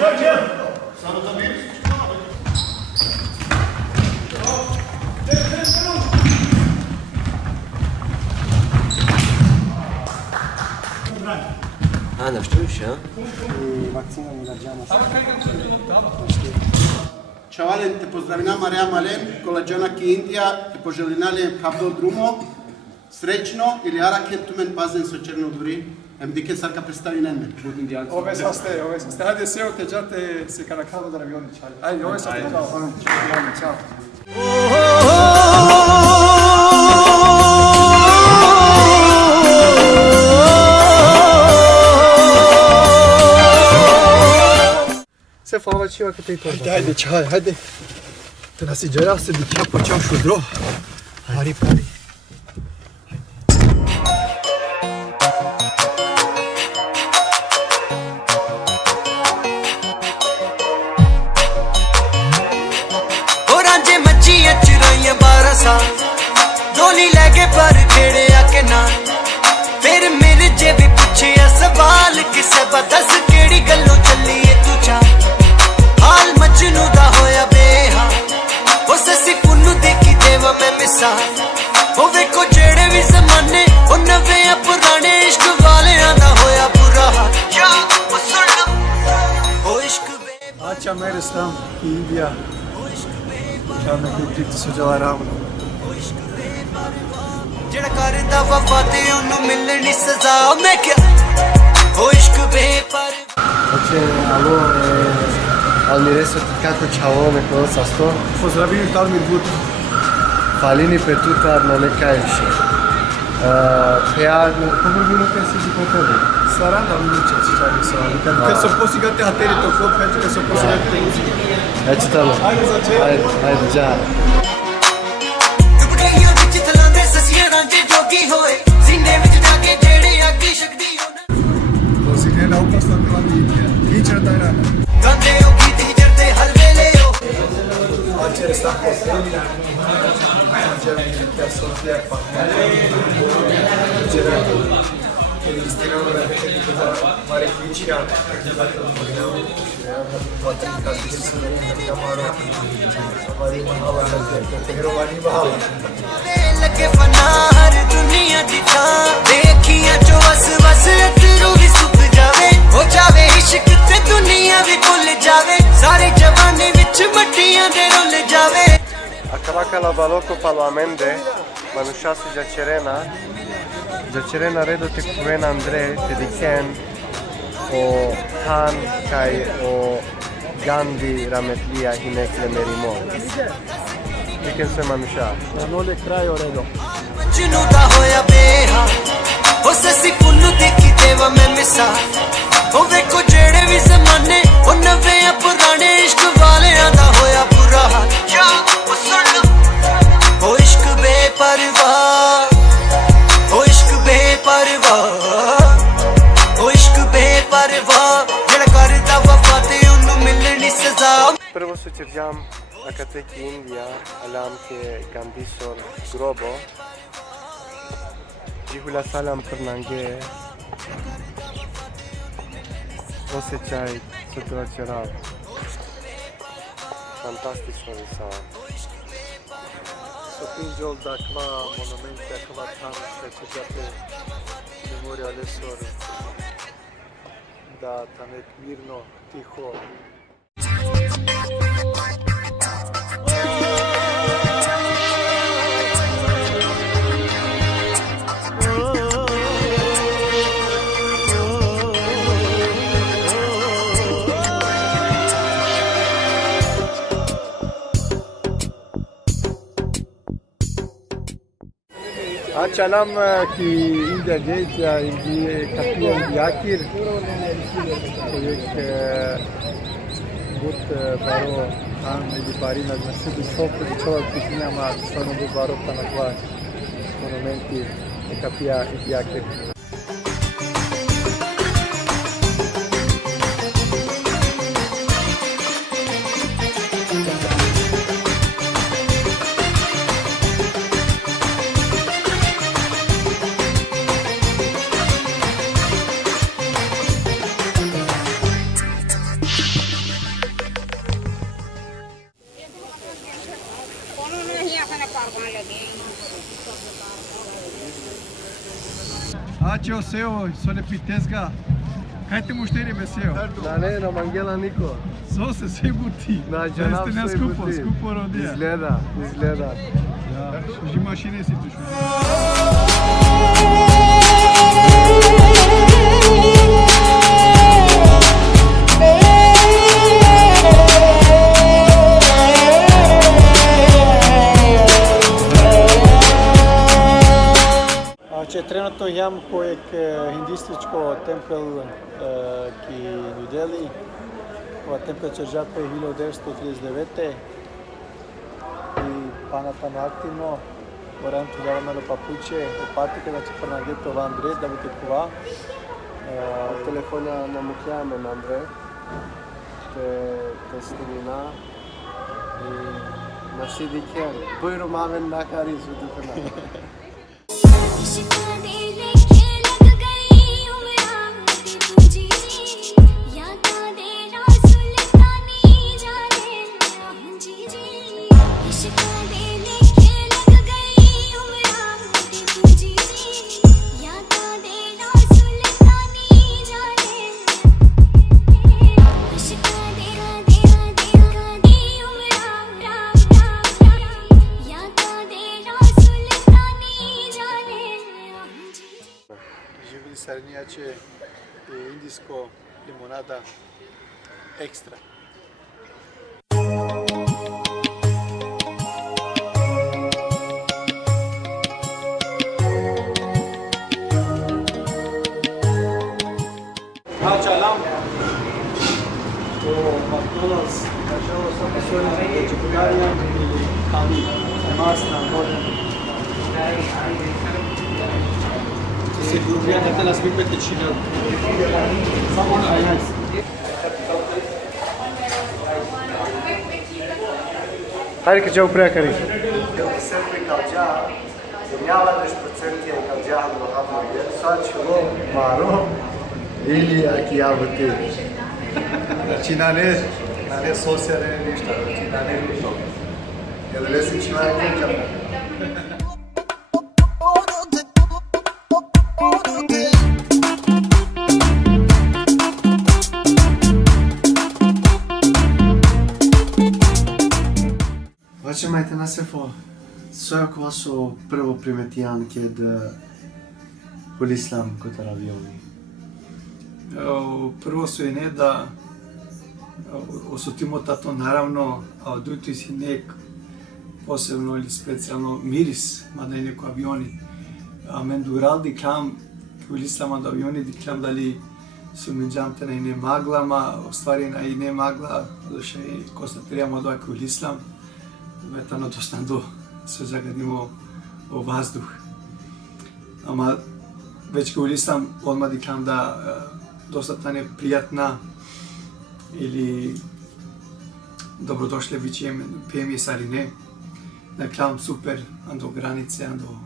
Na szczęście. Ciao Alen, te pozdravljam Marijam Alen, Kolađanaki Indija, te poželinali Habdo Drumo, srećno ili Arakentumen Pazen so Černoduri, MDK Sarka predstavi neme. Ove saste. Hajde se oteđate se karakalo da ravioni čaj. Ajde, ove saste, čao. Se fala ceva câte-i tot. Haide, čaj, haide. Te nasigera se di čapa čao šudro. Pari. रांझे मच्छियां चुराइयां 12 साल डोली लैके पर खेड़िया के नाल फिर मेरे जे भी पुछिया सवाल किसे बदस केड़ी गल्लों चली है तू चाल हाल मजनू दा होया बेहाल ओ ससी पुन्नू देखी देवा मैं मिसाल ओ वेखो जेड़े भी जमाने ओ नवे या पुराने इश्क वाले दा होया बुरा हाल या ओ सुन लो ओ इश्क Ača mere stam i Indija. Čao neki džiti su džela ravno. ਜਿਹੜਾ ਕਰਦਾ ਵਫਾ ਤੇ ਉਹਨੂੰ ਮਿਲਣੀ ਸਜ਼ਾ ਮੈਂ ਕਿਹਾ ਉਹ ਇਸ਼ਕ ਬੇਪਰ Alô, Almirez Soticato, ciao, me conosci sto? Pozdravim Talmir But. Falini per tutta non è calcio. Come vi non pensi di potere? Saranno amici ci c'è sono. Che sono posti che te a te to club penso che sono posti che te musica. Ciao. Haydi già. ਦੁਪੜੀਆਂ ਵਿੱਚ ਥਲਾਂਦੇ ਸਸੀਆਂ ਰਾਂਝੇ ਜੋਗੀ ਹੋਏ ਸੀਨੇ ਵਿੱਚ ਜਾ ਕੇ ਜਿਹੜੇ ਅੱਗੀ ਸ਼ਕਦੀ Così che la posta della India. Lì c'è da Iran. ਗਾਉਂਦੇ ਉਹ ਗੀਤ ਜਰਦੇ ਹਰ ਵੇਲੇ ਉਹ Oggi sta postando. Oggi che ascolti a c'era che gli stirano da fare fisica ਲੱਗੇ ਫਨਾ ਹਰ ਦੁਨੀਆ ਦੀ ਥਾਂ ਦੇਖੀਆਂ ਚੋ ਵਸ ਵਸ ਅਥਰੂ ਵੀ ਸੁੱਕ ਜਾਵੇ ਹੋ ਜਾਵੇ ਇਸ਼ਕ ਤੇ ਦੁਨੀਆ ਵੀ ਭੁੱਲ ਜਾਵੇ ਸਾਰੇ ਜਵਾਨੇ ਵਿੱਚ ਮੱਟੀਆਂ ਦੇ ਰੁੱਲ ਜਾਵੇ Acabacala balocco paloamende, manușasu Giacerena redo te cuvena Andrei, te diken o Han kai o Gandhi rametlia hinekle merimo. Diken se manușa. Non le craio redo. ਮਜਨੂ ਦਾ ਹੋਇਆ ਬੇਹਾਲ ਉਹ ਸੱਸੀ ਪੁੰਨੂ ਦੇਖੀ ਦੇਵਾ ਮੈਂ ਮਿਸਾਲ ਉਹ ਵੇਖੋ ਜਿਹੜੇ ਵੀ ਜ਼ਮਾਨੇ ਉਹ ਨਵੇਂ ਆ ਪੁਰਾਣੇ ਇਸ਼ਕ ਵਾਲਿਆਂ ਦਾ ਹੋਇਆ ਬੁਰਾ ਹਾਲ ਯਾ ਉਹ ਸੁਣ ਲੋ ਉਹ ਇਸ਼ਕ ਬੇਪਰਵਾਹ ਉਹ ਇਸ਼ਕ ਬੇਪਰਵਾਹ ਉਹ ਇਸ਼ਕ ਬੇਪਰਵਾਹ ਜਿਹੜਾ ਕਰਦਾ ਵਫਾ ਤੇ ਉਹਨੂੰ ਮਿਲਣੀ ਸਜ਼ਾ Prvo su cergiam a Kateki India, alam ke Gandhisor grobo. Jihula salam kurnange. Osjećaj sutračerav. Fantastično visao. Sopinjol dakva monumente akva tam šećeđate memorija lesor da tanek mirno, tiho. Açalam ki India Gate ya Kapia Yakir एक बहुत बारो हम यदि पारी ना नसीब शौक de çoğu kişiye ama sonra bu baro tanıklar monumenti Kapia Yakir. Face o seo, sole pitezga. Kajte mušteri beseo. Da ne, na Mangela niko. So se sve buti. Na Da Džanab ste na sve skupo, buti. skupo rodija. Izgleda. Ja, uži mašine si tu što. Че trenutno imam kojeg hinduističko tempel ki New Delhi, koja tempel će žape 1939. I panatano aktivno, moram tu da malo papuče, opatike da će prnageto van Andrej, da bude kova. Telefonja na mukjamen, Andrej. Te stimina. I na sidiker. Buyur maven nakari zudukana. इश्क़ दे लेके लग गई उम्रां ते तुझी यादा दे रासुल्तानी जाने जी जी इश्क़ दे लेके लग गई उम्रां ते तुझी यादा दे रासुल्तानी जाने इश्क़ दे उम्रां यादा दे रासुल्तानी जाने Živili sarinjače i indijsko limonada ekstra. Znači alarm o McDonald's, nažalost samo su oni čepogarija ili kami, masna, voda. Se durmia até nas mil petições. Samo na reais. Hai că ce-au prea care. Eu sempre calgea, geniala 10% în calgea în Mohamed, saçlo, maro, ili aqui a văte. Cinane sosyal ništa, cinane ništa. Jel lesi cinane ništa? Vače majte na sefo, svoja kova su prvo primetijan kjed hul islam kotar avioni. Prvo su je ne da osutimo tato naravno, a oduti si nek posebno ili specijalno miris, mada je neko avioni. A men dural diklam, hul islama da avioni diklam dali su menđamte na ine maglama, ostvari na ine magla, doše konstatiramo da je hul islam. Metano dostando se zagadimo o vazduh. Ama već kao listam odmah diklam da dosta je prijatna ili dobrodošle vićem PM sarine. Daklam super ando granice ando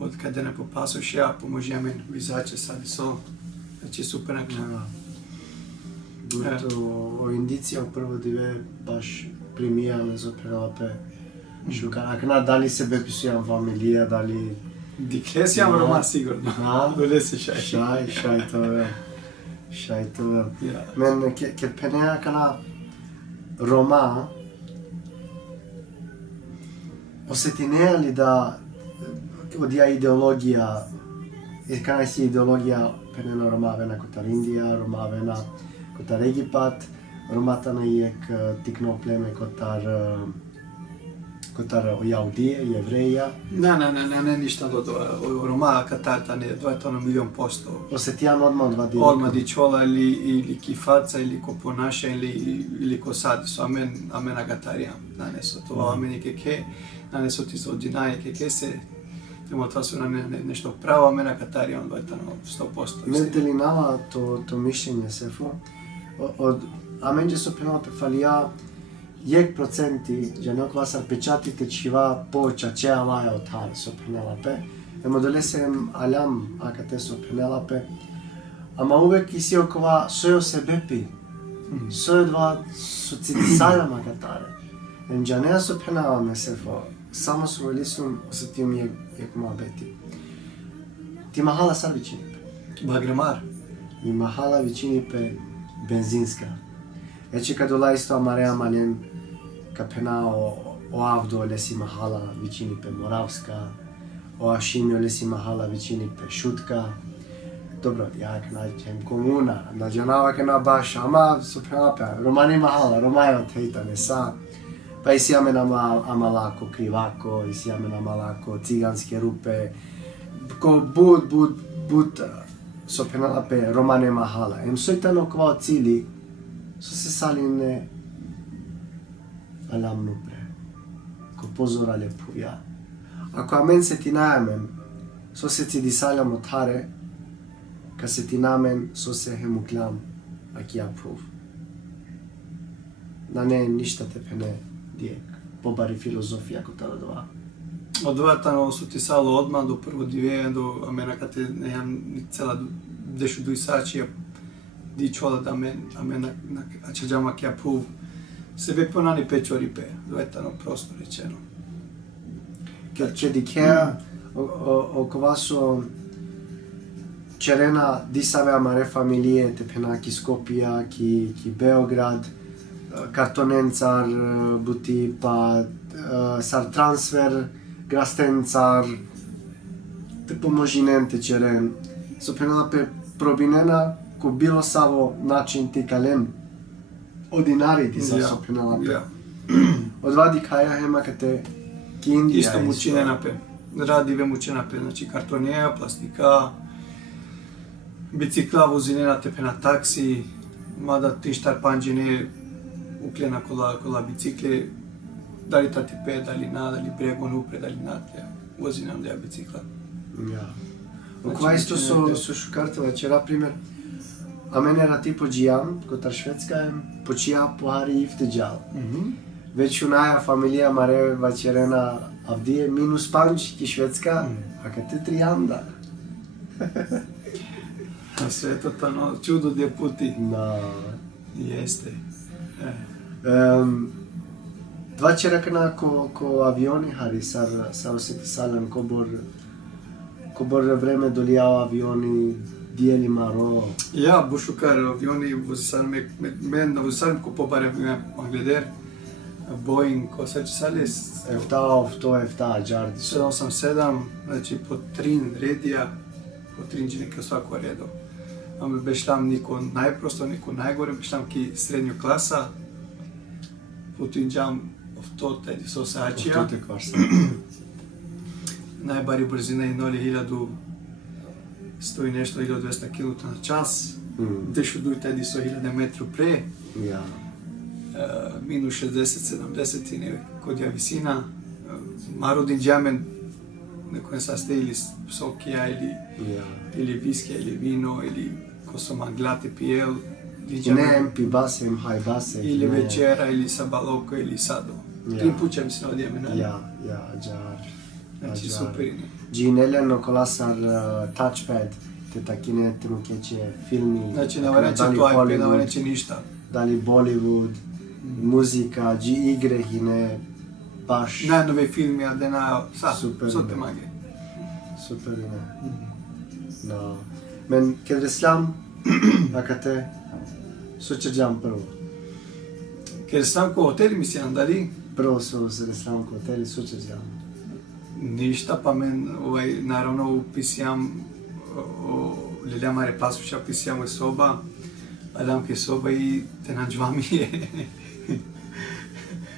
od kada ne popasuš ja pomožem vizače sad so znači super naklam. Durto o indicija prvo dive baš primijame zoprelape. Šuka, akna dali sebe pisujam familija, dali... Diklesijam Roma sigurno. Dolesi šaj. Šaj to je. Men kad penea kana Roma, osjetinea li da odija ideologija, kana si ideologija penena Roma vena kotar Indija, Roma vena kotar Egipat, Romatana jek tikno pleme kotar Jaudije, Jevreja. Ne, ništa do Roma Katarta ne, 2% Osetijan odmah dva direktno. Odmah di čola ili kifaca ili ko ponaša ili ko sadi su amen agatarijam. Naneso to amen keke, naneso ti se odinaje keke se, temo to su nešto pravo amen agatarijam 100%. Mente li nava to mišljenje sefo? Od amen so penala pe falia jek procenti, že neok vas ar pečatite čiva poča čea laja od hal so penala pe. Emo dolesem alam akate so penala pe. Ama uvek isi okova sojo se bepi. Sojo dva su citisaya magatare. Em janea so penala me sefo. Samo su velisum osetim jek moabeti. Ti mahala sar vicini pe. Bagramar. Mi mahala vicini pe benzinska. Ece kad dola isto amarea malen kapena o avdo lesi mahala vicini pe Moravska, o Ashimi lesi mahala vicini pe Šutka. Dobro, jak nađem komuna, nađenava ke na baš, ama supranapja, romani mahala, romaja tejta nesa. Pa i si amen amalako krivako, i si amen amalako ciganske rupe. Ko bud supranapja, romane mahala. Em soitano kvao cili, so se saline alam nupre. Ko pozora lepuja. Ako amen se ti najamen, so se ti disaljam otare, ca se ti namen, so se hemuklam aki approve. Da ne ništa te pene dijek. Pobari filozofija ko tala dva. Od Vatano su ti salo odmah do prvo divije, do amena kad te nemam cela dešu du isači, di čola da amen a će džama ki approve. Sebe ponani pečori pe, do Vatano prosto rečeno. Ker če dikea oko vaso cerena disave amare familie te pena ki Skopja, ki Beograd, kartonencar buti pa sar transfer grastencar te pomožinente ceren. So pena pe probinena ko bilo savo način ti kalen ordinari ti sa so pena pe. Odvadi kaja hema kate ki Indija. Isto mučine nape, radive muče nape, znači kartonija, plastika, bicikla vozinena tepe na taksi, mada ti štar panđine uklena kola bicikle, da li tati pe, da li na, da li bregon upre, da li natle, vozinam da je bicikla. Ja. Znači, Qua isto mučine su šukartova, c'era primer a mene era tipo Gian, kotar Švedska, počija pohari ifteđal. Već unaja familija mare vacerena avdije minus panč ki Švedska, a kad te trianda. Sve je totalno čudo gdje puti. Na... Jeste. Dva čerakana ko avioni hari sar oseti salan kobor vreme dolijao avioni dijeli maro. Ja, bušukar avioni vozisan men vozisan ko pobare Mangleder, Boeing, ko sad će sad je Efta, Jardi. 787, znači po 3 redija, po 3 neke svako redo. Ame beš tam niko najprosto, niko najgore, beš tam ki srednjo klasa, putin džam to tedi so sačija. To te kvarsa. Najbari brzina je 0.1000, 100 i nešto, 1200 km na čas. Dešu duj tedi so 1000 metru pre. Ja. Minus 60-70 i kod je visina. Marudin džamen, neko ne saste ili sokija ili viskija ili vino ili ko so maglate pijel. Ne empi base, haj base. Ili večera ili sa baloko ili sado. 3 puća mislim odjeme, ne? Ja, Jar. Znači super. Gineleno kolasar touchpad, te takine trukeće filmi. Znači ne vareće to iPad, ne vareće ništa. Dali Bollywood, muzika, igre hine, baš. Najnove filmi, a dena, Super, sote ne. mage. Super ine. No. Men kad reslam, akate, sučeđam prvo. Ker sam ko hoteli mislim, dali? Prvo su se reslam ko hoteli, sučeđam. Ništa, pa men naravno upisjam Lilja Mare Pasuša, upisjam u soba, Adam ke soba i te nađva mi je.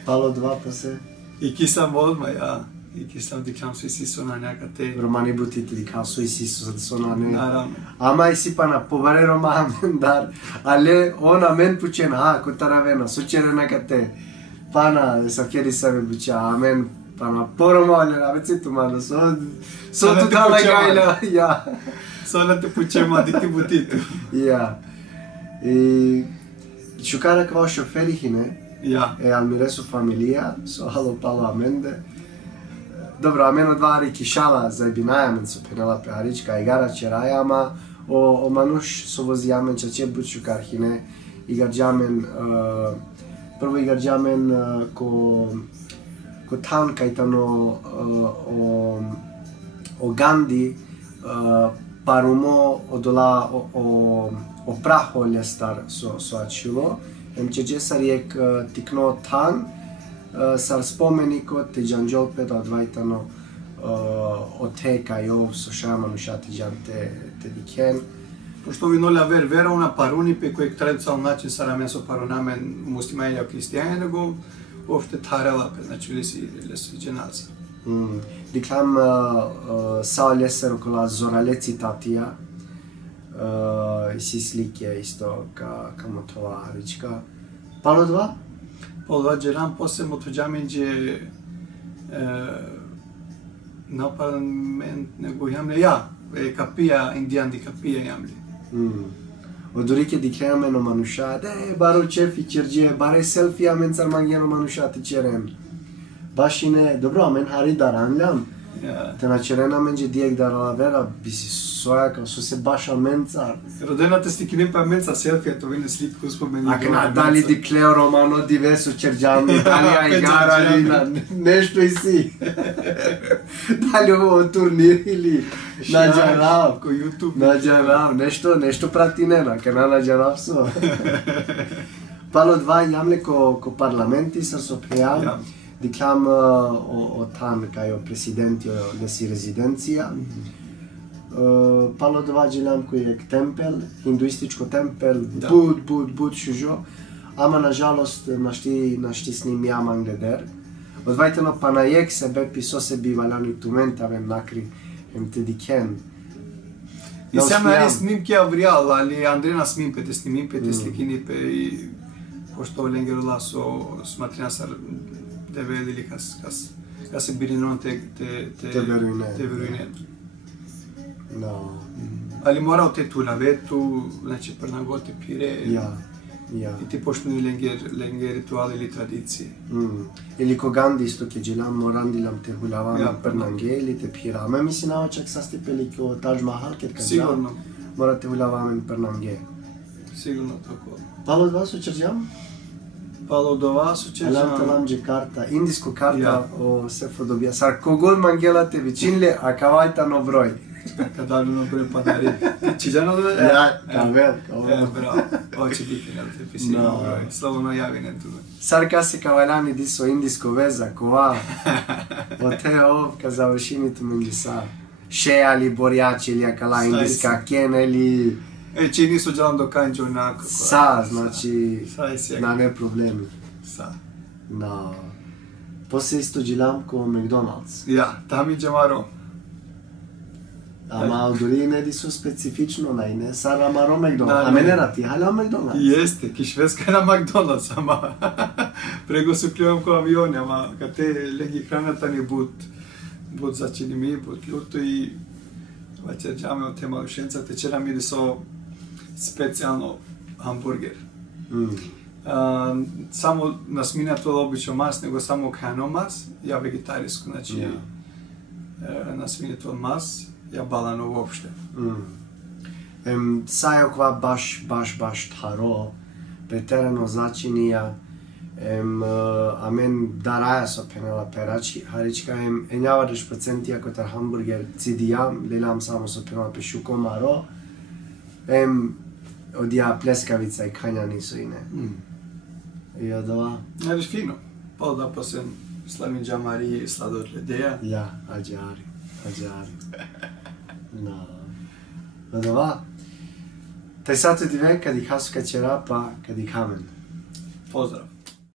Palo dva pa se. I kisam odmah, ja. I kisam diklam svi si su na njaka te. Romani butiti di kao su isi su sonane. Naravno. Ama isi pana povare Roma amen dar. Ale ona men pučena, ko taravena, sučere nakate. Pana sa kjeri sebe buća, amen. Pana poroma oljena, već tu malo, so tu dala gajla, ja. Sola te pućema, di ti butitu. Ja. I šukara kao šoferihine, Ja. al mi resu familija, so halo palo amende. Dobro, ameno dvari kišala zajbinajamen su penala peharička igara čerajama, o manuš so vozijamen čače buču karhine, igarđamen, prvo igarđamen ko tan kajtano o Gandhi, parumo odola o praho lestar so achilo. MCG sar jek tikno tan sar spomeni ko te janjol pe da dvajtano o te kajov so šama nušati jan te diken. Pošto vi noli aver vera una paruni pe kojeg tradicionalno način sara so paruname muslimani ili kristijani, nego uopšte tarela pe, znači ili si dženaza. Diklam sao leser okola zoraleci tatija, si slike isto ka motova rička. Palo dva? Polva džeram posle motođaminđe na parlament nego jamle ja, kapija, indian di kapija jamle. Odurike dikleameno manushat, baro čefi čerđe, bare selfie amen car mangjeno manushati čeren. Bašine, dobro, amen hari daranljam. Te na čeren amen je dijek darala vera, bisi soja kao su se baš amen car. Rodena te stikinim pa amen car selfie, to vine slitku uspomeni. Ako na dali dikleo romano diversu čerđami, Italija igara nešto i si. Dali ovo turnir ili na džarav. Ko YouTube. Na džarav, nešto pratine na kanal na džarav so. Palo dva jamle ko parlamenti sar so prijam. Diklam o tam kao presidenti desi rezidencija. Palo dva dželam koji je tempel, hinduističko tempel, bud šužo. Ama nažalost našti s njim jamang gleder. Odvajteno pa na jek sebe piso sebi valjani tumentave nakri te diken. I sam ali snimke avrial, ali Andrena snimpe te snimpe te slikini pe i pošto lengerula so smatrina sar devel ili kas se birinon te veruine. No. Ali morao te tu lavetu, znači prnagote pire. Ja. I ti pošteni lenger rituali ili tradicije. Ili ko Gandhi isto ke dželam morandilam te hulavam prnange ili te pira. Ame mislim na očak saste peli ko Taj Mahal ket kad Sigurno. Morate hulavam prnange. Sigurno tako. Palo dva su čerđam? Palo do vas učežam. Alam talam je karta, indijsko karta o sefo dobija. Sar kogod mangelate večinle, a kavajta no broj. Kad dali no broj padari. Čiđano da? Ja, kavel. Bravo. Ovo će biti, ne te pisi no broj. Slobodno javi ne tu. Sar kasi kavaljani diso indijsko veza, kova. O te ov, ka završini tu mindisa. Šeja li borjači ili akala indijska kene ili... Či nisu dželam do kanđu onako. Znači, na ne problemi. No. Poslije isto dželam ko McDonald's. Ja, tam iđe maro. Ama odori ne disu specifično najne, sar amaro McDonald's. A mene rati, hala McDonald's. Jeste, ki švedska na McDonald's, ama prego su kljuvam ko avioni, ama kad te legi hranata ni bud začini mi, bud ljuto i vaće džame od te malušenca, te čera mi so specijalno hamburger. Samo nas mi ne to obično mas, nego samo kano mas, ja vegetarijsko, znači nas mi ne to mas, ja balano uopšte. Sajo kva baš taro, preterano začinija, amen daraja so penala perači, harička enjava 10% ako tar hamburger cidijam, lelam samo so penala pešuko maro, odija pleskavica i kanja nisu ine. I odova? Vidiš fino, pa da pa sem slavim džamari i sladoled ledeja. Ja, ađari. No. Odova? Taj sato ti ve kad ih hasuka čerapa, kad ih kamen. Pozdrav.